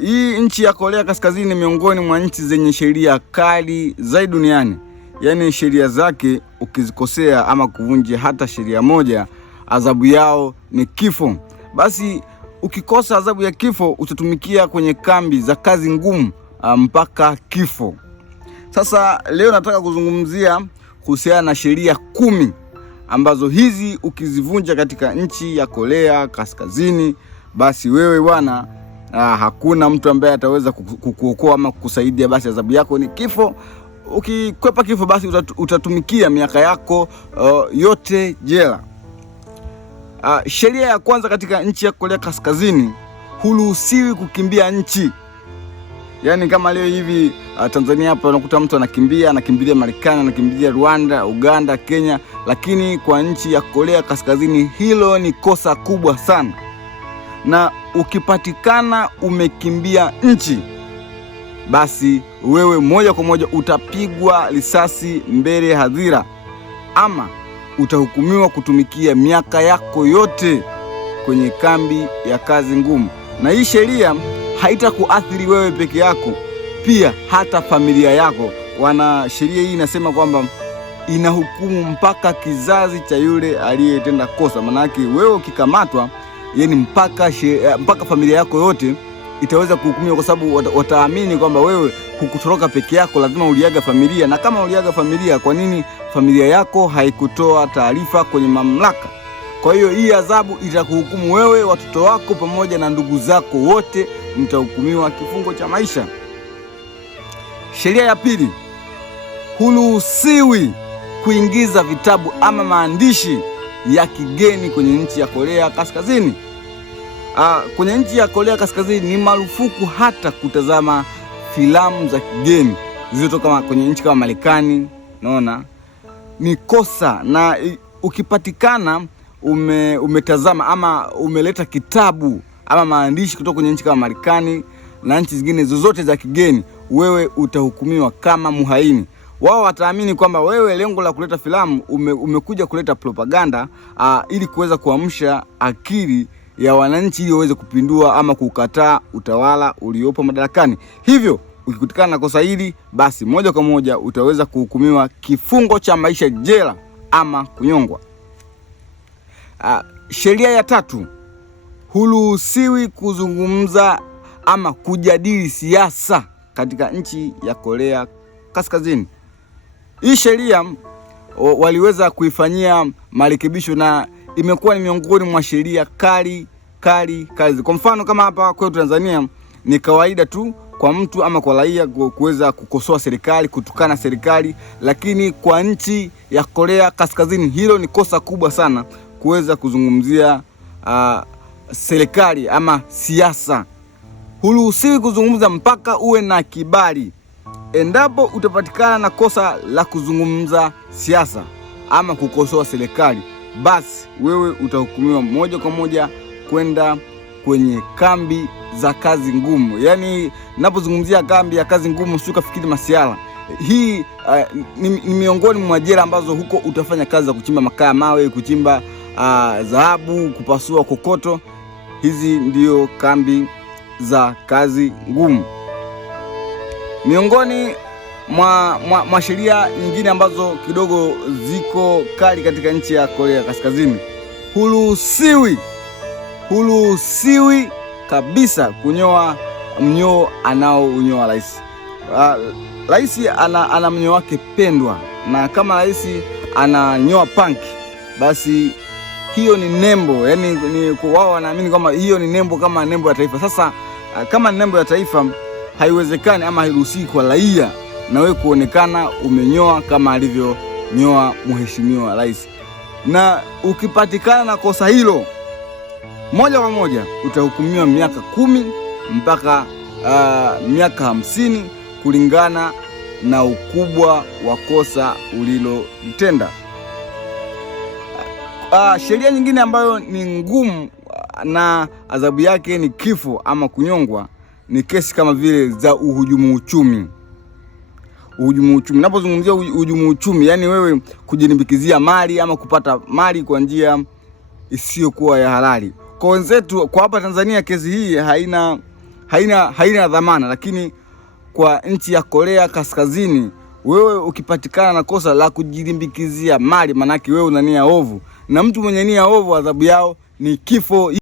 Hii nchi ya Korea Kaskazini ni miongoni mwa nchi zenye sheria kali zaidi duniani. Yaani sheria zake ukizikosea ama kuvunja hata sheria moja, adhabu yao ni kifo. Basi ukikosa adhabu ya kifo utatumikia kwenye kambi za kazi ngumu mpaka kifo. Sasa leo nataka kuzungumzia kuhusiana na sheria 10 ambazo hizi ukizivunja katika nchi ya Korea Kaskazini, basi wewe bwana, hakuna mtu ambaye ataweza kukuokoa ama kukusaidia. Basi adhabu yako ni kifo. Ukikwepa kifo, basi utatumikia miaka yako yote jela. Sheria ya kwanza katika nchi ya Korea Kaskazini, huruhusiwi kukimbia nchi. Yaani kama leo hivi Tanzania hapa unakuta mtu anakimbilia Marekani, anakimbilia Rwanda, Uganda, Kenya, lakini kwa nchi ya Korea Kaskazini hilo ni kosa kubwa sana. Na ukipatikana umekimbia nchi, basi wewe moja kwa moja utapigwa risasi mbele ya hadhira, ama utahukumiwa kutumikia miaka yako yote kwenye kambi ya kazi ngumu. Na hii sheria haitakuathiri wewe peke yako, pia hata familia yako. Sheria hii inasema kwamba inahukumu mpaka kizazi cha yule aliyetenda kosa. Manake wewe ukikamatwa, yani mpaka familia yako yote itaweza kuhukumiwa, kwa sababu wataamini kwamba wewe hukutoroka peke yako, lazima uliaga familia. Na kama uliaga familia, kwa nini familia yako haikutoa taarifa kwenye mamlaka? Kwa hiyo hii adhabu itakuhukumu wewe, watoto wako pamoja na ndugu zako, wote mtahukumiwa kifungo cha maisha. Sheria ya pili, huruhusiwi kuingiza vitabu ama maandishi ya kigeni kwenye nchi ya Korea Kaskazini. Kwenye nchi ya Korea Kaskazini ni marufuku hata kutazama filamu za kigeni zilizotoka kwenye nchi kama Marekani. Naona ni kosa, na ukipatikana umetazama ama umeleta kitabu ama maandishi kutoka kwenye nchi kama Marekani na nchi zingine zozote za kigeni, wewe utahukumiwa kama muhaini. Wao wataamini kwamba wewe lengo la kuleta filamu umekuja kuleta propaganda ili kuweza kuamsha akili ya wananchi ili waweze kupindua ama kukataa utawala uliopo madarakani. Hivyo ukikutikana na kosa hili, basi moja kwa moja utaweza kuhukumiwa kifungo cha maisha jela ama kunyongwa. Sheria ya tatu, huruhusiwi kuzungumza ama kujadili siasa katika nchi ya Korea Kaskazini. Hii sheria waliweza kuifanyia marekebisho na imekuwa ni miongoni mwa sheria kali. Kwa mfano kama hapa kwetu Tanzania ni kawaida tu kwa mtu ama kwa raia kuweza kukosoa serikali, kutukana serikali, lakini kwa nchi ya Korea Kaskazini hilo ni kosa kubwa sana, kuweza kuzungumzia serikali ama siasa. Huruhusiwi kuzungumza mpaka uwe na kibali. Endapo utapatikana na kosa la kuzungumza siasa ama kukosoa serikali, basi wewe utahukumiwa moja kwa moja kwenda kwenye kambi za kazi ngumu. Yaani ninapozungumzia kambi ya kazi ngumu, sio kafikiri masiala. Hii ni miongoni mwa jela ambazo huko utafanya kazi za kuchimba makaa mawe, kuchimba dhahabu, kupasua kokoto. Hizi ndio kambi za kazi ngumu. Miongoni mwa sheria nyingine ambazo kidogo ziko kali katika nchi ya Korea Kaskazini, huruhusiwi kabisa kunyoa mnyoo anaounyoa rais. Rais ana mnyoo wake pendwa, na kama rais ananyoa panki, basi hiyo ni nembo. Yaani wao wanaamini kwamba hiyo ni nembo, kama nembo ya taifa. Sasa kama nembo ya taifa, haiwezekani ama hairuhusiwi kwa raia na wewe kuonekana umenyoa kama alivyonyoa mheshimiwa rais. Na ukipatikana na kosa hilo, moja kwa moja utahukumiwa miaka 10 mpaka miaka 50 kulingana na ukubwa wa kosa ulilolitenda. Sheria nyingine ambayo ni ngumu na adhabu yake ni kifo ama kunyongwa ni kesi kama vile za uhujumu uchumi. Ninapozungumzia uhujumu uchumi, yani wewe kujilimbikizia mali ama kupata mali kwa njia isiyokuwa ya halali. Kwa wenzetu, kwa hapa Tanzania, kesi hii haina haina dhamana. Lakini kwa nchi ya Korea Kaskazini, wewe ukipatikana na kosa la kujilimbikizia mali, manake wewe una nia ovu, na mtu mwenye nia ovu adhabu yao ni kifo.